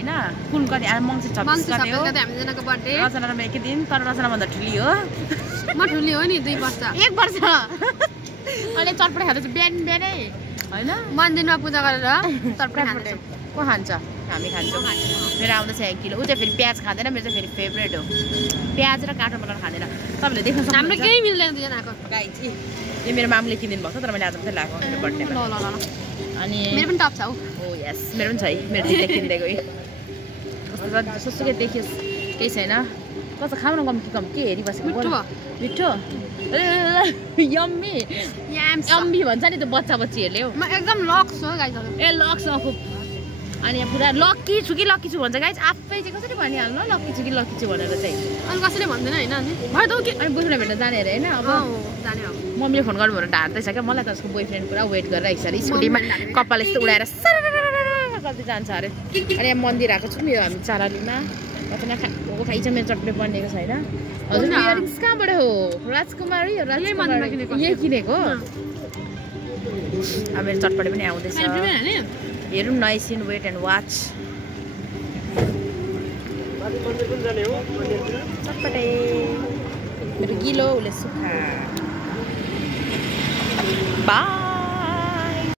हैन कुन कति मङ्सिर 26 गते हो हामीजनाको बर्थडे रचना र एकै दिन तर रचना भन्दा ठुली हो म ठुली हो नि 2 वर्ष 1 वर्ष अनि चटपटे खाँदैछ बिहान बिहानै हैन मन्दिरमा पूजा गरेर चटपटे खान्छ को खान्छ हामी खान्छौँ मेरो आउँदैछ 1 किलो उ चाहिँ फेरि प्याज खाँदैन मेरो चाहिँ फेरि फेभरेट हो प्याज र काँटा मटर खाँदैन तपाईँले देख्न सक्नुहुन्छ हाम्रो केही मिल्दैन दुईजनाको गाइस यो मेरो मामुले किनिदिनु भएको छ तर मैले आज मात्रै लगाएको मेरो बर्थडेमा ल अनि मेरो पनि टप छ हौ ओ यस मेरो पनि छ है मेरो दिदीले किनिदिएको कस्तो सुसुकै देखियोस् केही छैन कस्तो खाउन कम के हेरिबसेको मिठो यम्मी यम्मी भन्छ नि त्यो बच्चा बच्चीहरूले हो म एकदम लक्स हो गाइजहरु ए लक्स खुब अनि पुरा लक्की छु भन्छ गाइज आफै चाहिँ कसरी भनिहाल्नु लक्की छु भनेर चाहिँ अनि कसैले भन्दैन हैन अनि अनि बोयफ्रेन्ड भेट्न जाने अरे हैन अब जाने हो मम्मीले फोन गर्नु भनेर ढाड्दैछ क्या मलाई त उसको बोयफ्रेन्ड पुरा वेट गरिरहेको छ अरे स्कुटीमा कपाल यस्तो उडाएर गर्दै जान्छ अरे अरे मन्दिर आएको छु मेरो हामी चारालीमा कतना खाइ छ मेरो चटपटे बनिएको छैन हजुर इयरिङ्स कहाँबाट हो राजकुमारी यही किनेको अब मेरो चटपटे पनि आउँदैछ हेरौँ न एकछिन वेट एन्ड वाच चटपटे मेरो गिलो उसले सुक्खा बा